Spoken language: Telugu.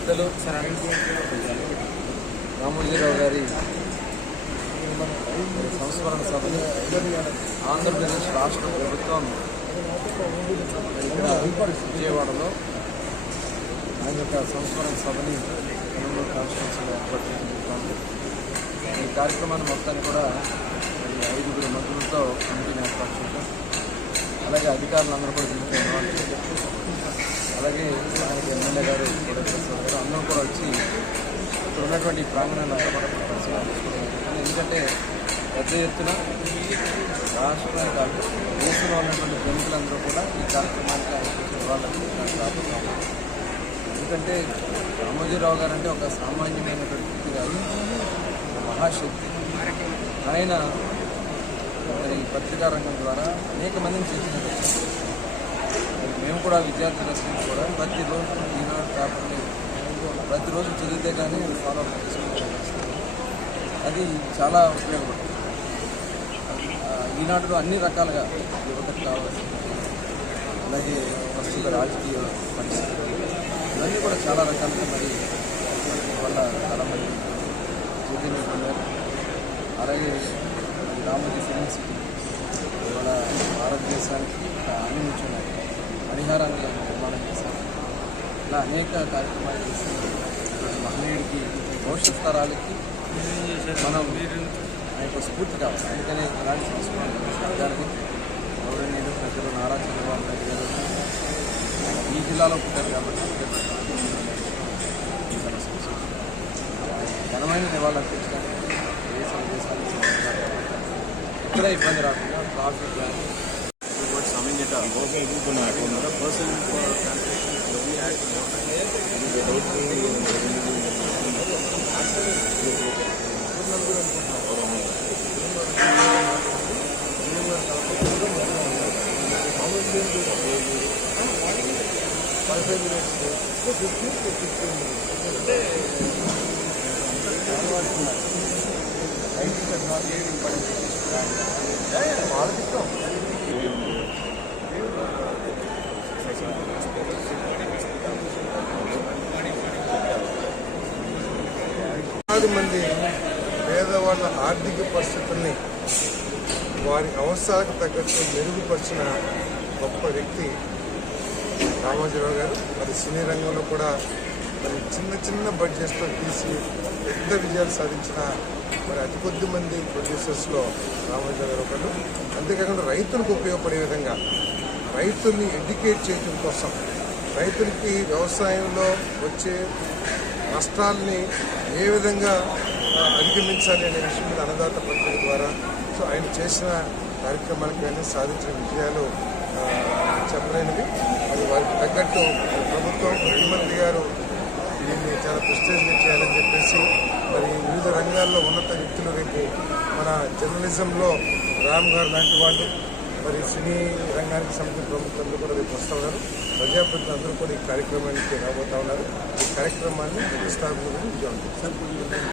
పెద్దలు రామోజీరావు గారి సంస్మరణ సభని ఆంధ్రప్రదేశ్ రాష్ట్ర ప్రభుత్వం ఇక్కడ విజయవాడలో ఆయన యొక్క సంస్మరణ సభని కనుమూరు కాన్స్టిట్యూన్సీలో ఏర్పాటు చేయడం ఈ కార్యక్రమాన్ని మొత్తాన్ని కూడా ఐదుగురు మంత్రులతో కమిటీని ఏర్పాటు చేయడం అలాగే అధికారులందరూ కూడా దీంట్లో అలాగే ఆయనకి ఎమ్మెల్యే గారు కూడా ప్రసాద్ అందరూ కూడా వచ్చి ఇక్కడ ఉన్నటువంటి ఈ ప్రాంగణాన్ని అంతా కూడా పరిశీలన చేసుకోవడం జరుగుతుంది. ఎందుకంటే పెద్ద ఎత్తున రాష్ట్రమే కాదు దేశంలో ఉన్నటువంటి ప్రముఖులందరూ కూడా ఈ కార్యక్రమానికి ఆయన ఇవ్వాలని రాబోతున్నాం ఎందుకంటే రామోజీరావు గారు అంటే ఒక సామాన్యమైనటువంటి వ్యక్తి కాదు మహాశక్తి. ఆయన మరి పత్రికా రంగం ద్వారా అనేక మందిని చేసినట్టు మేము కూడా విద్యార్థి దశలో కూడా ప్రతిరోజు ఈనాడు పేపర్ని ప్రతిరోజు చదివితే కానీ అది ఫాలో అది చాలా ఉపయోగపడుతుంది. ఈనాటిలో ఈనాడులో అన్ని రకాలుగా యువతకు కావాల్సింది అలాగే ప్రస్తుత రాజకీయ పరిస్థితులు ఇవన్నీ కూడా చాలా రకాలుగా మరి వల్ల చాలా మంది చైతన్యం పొందారు అలాగే రామోజీ ఫిలిం సిటీ ఇవాళ భారతదేశానికి ఒక పరిహారాన్ని నిర్మాణం చేశారు. ఇలా అనేక కార్యక్రమాలు చేసి మహనీయుడికి భవిష్యత్ తరాలకి మనం ఆయనకు స్ఫూర్తి కావాలి అందుకనే ఇలాంటి సంస్కరణ సర్గానికి గౌరవనీయులు పెద్దలు నారా చంద్రబాబు నాయుడు గారు ఈ జిల్లాలో పుట్టారు కాబట్టి. ఘనమైన నివాళులు అర్పించడానికి దేశ సంబంధించిన ఎక్కడ ఇబ్బంది రాకుండా ట్రాఫిక్ కానీ what summing it up. Okay, పదిహేను minutes fifteen on the person for IT technology ఏమి ఇంపార్టెంట్ ఆలోచిస్తాం మంది పేదవాళ్ళ ఆర్థిక పరిస్థితుల్ని వారి అవసరాలకు తగ్గట్టు మెరుగుపరిచిన గొప్ప వ్యక్తి రామోజీరావు గారు మరి సినీ రంగంలో కూడా మరి చిన్న చిన్న బడ్జెట్స్తో తీసి పెద్ద విజయాలు సాధించిన మరి అతి కొద్ది మంది ప్రొడ్యూసర్స్లో రామోజీరావు గారు ఒకళ్ళు. అంతేకాకుండా రైతులకు ఉపయోగపడే విధంగా రైతుల్ని ఎడ్యుకేట్ చేయడం కోసం రైతులకి వ్యవసాయంలో వచ్చే నష్టాల్ని ఏ విధంగా అధిగమించాలి అనే విషయం మీద అన్నదాత పత్రిక ద్వారా సో ఆయన చేసిన కార్యక్రమాలకు కానీ సాధించిన విజయాలు చెప్పలేనివి అది వారికి తగ్గట్టు ప్రభుత్వం ముఖ్యమంత్రి గారు దీన్ని చాలా ప్రెస్టేజ్గా చేయాలని చెప్పేసి మరి వివిధ రంగాల్లో ఉన్నత వ్యక్తులు రేపు మన జర్నలిజంలో రామ్ గారు లాంటి వాళ్ళు మరి సినీ రంగానికి సంబంధించిన ప్రముఖులు కూడా రేపు వస్తూ ఉన్నారు. ప్రజాప్రతినిధులు అందరూ కూడా ఈ కార్యక్రమానికి రాబోతా ఉన్నారు. ఈ కార్యక్రమాన్ని విస్తారంగా విజయవంతం